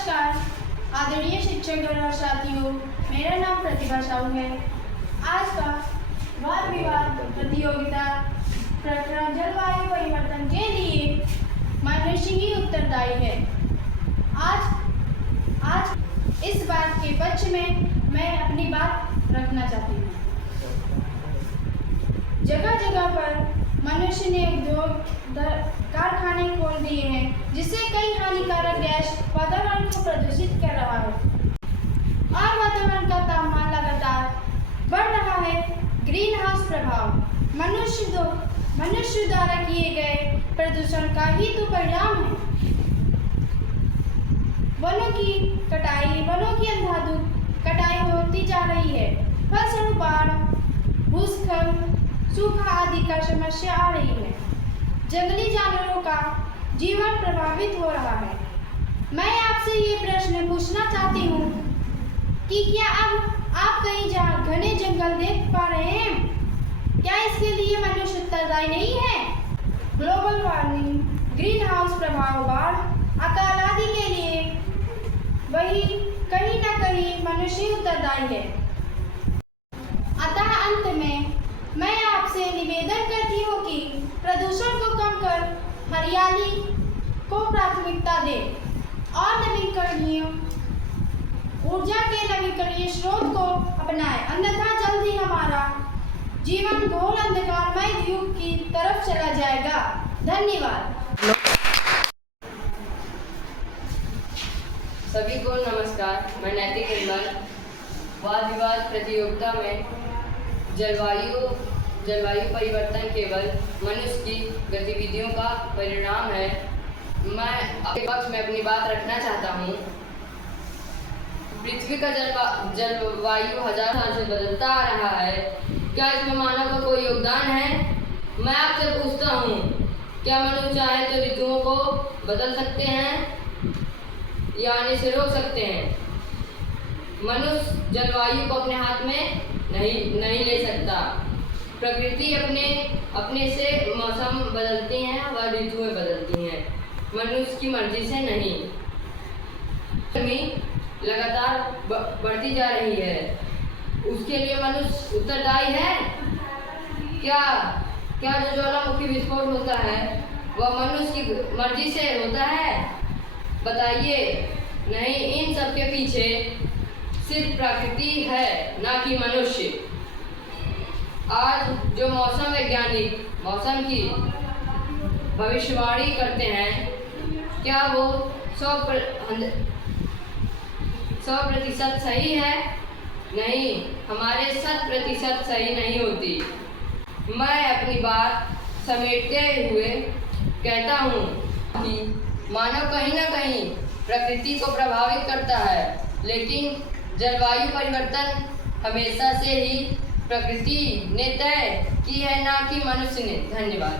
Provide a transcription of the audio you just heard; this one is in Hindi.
नमस्कार आदरणीय शिक्षकगण और साथियों, मेरा नाम प्रतिभा साहू है। आज का वाद विवाद प्रतियोगिता प्रकरण जलवायु परिवर्तन के लिए मनुष्य ही उत्तरदायी है। आज इस बात के पक्ष में मैं अपनी बात रखना चाहती हूँ। जगह जगह पर मनुष्य ने उद्योग कारखाने खोल दिए हैं, जिससे कई हानिकारक गैस वातावरण को प्रदूषित कर रहा है और वातावरण का तापमान लगातार बढ़ रहा है। ग्रीन हाउस प्रभाव मनुष्य द्वारा किए गए प्रदूषण का ही तो परिणाम है। वनों की अंधाधुंध कटाई होती जा रही है। फसल, बाढ़, भूस्खलन, सूखा आदि का समस्या आ रही है। जंगली जानवरों का जीवन प्रभावित हो रहा है। मैं आपसे ये प्रश्न पूछना चाहती हूँ कि क्या अब आप कहीं घने जंगल देख पा रहे हैं? क्या इसके लिए मनुष्य उत्तरदायी नहीं है? ग्लोबल वार्मिंग, ग्रीन हाउस प्रभाव, बाढ़, अकाल आदि के लिए वही कहीं न कहीं मनुष्य उत्तरदायी है। अतः अंत में मैं आपसे निवेदन करती हूँ कि प्रदूषण को कम कर हरियाली को प्राथमिकता दें और ऊर्जा के नवीकरणीय स्रोत को अपनाएं, अन्यथा जल्द ही हमारा जीवन घोर अंधकारमय युग की तरफ चला जाएगा। धन्यवाद। सभी को नमस्कार। मैं नैतिक निर्मल वाद विवाद प्रतियोगिता में जलवायु परिवर्तन केवल मनुष्य की गतिविधियों का परिणाम है। मैं आपके पक्ष में अपनी बात रखना चाहता हूँ। पृथ्वी का जलवायु हजार साल से बदलता आ रहा है। क्या इसमें मानव का कोई योगदान है? मैं आपसे पूछता हूँ, क्या मनुष्य चाहे तो ऋतुओं को बदल सकते हैं या आने से रोक सकते हैं? मनुष्य जलवायु को अपने हाथ में नहीं ले सकता। प्रकृति अपने से मौसम बदलती हैं व ऋतुएं बदलती हैं, मनुष्य की मर्जी से नहीं। गर्मी लगातार बढ़ती जा रही है, उसके लिए मनुष्य उत्तरदायी है? क्या जो ज्वालामुखी विस्फोट होता है वह मनुष्य की मर्जी से होता है? बताइए। नहीं, इन सब के पीछे सिर्फ प्रकृति है, ना कि मनुष्य। आज जो मौसम वैज्ञानिक मौसम की भविष्यवाणी करते हैं, क्या वो 100% सही है? नहीं, हमारे 100% सही नहीं होती। मैं अपनी बात समेटते हुए कहता हूँ कि मानव कहीं न कहीं प्रकृति को प्रभावित करता है, लेकिन जलवायु परिवर्तन हमेशा से ही प्रकृति ने तय की है, ना कि मनुष्य ने। धन्यवाद।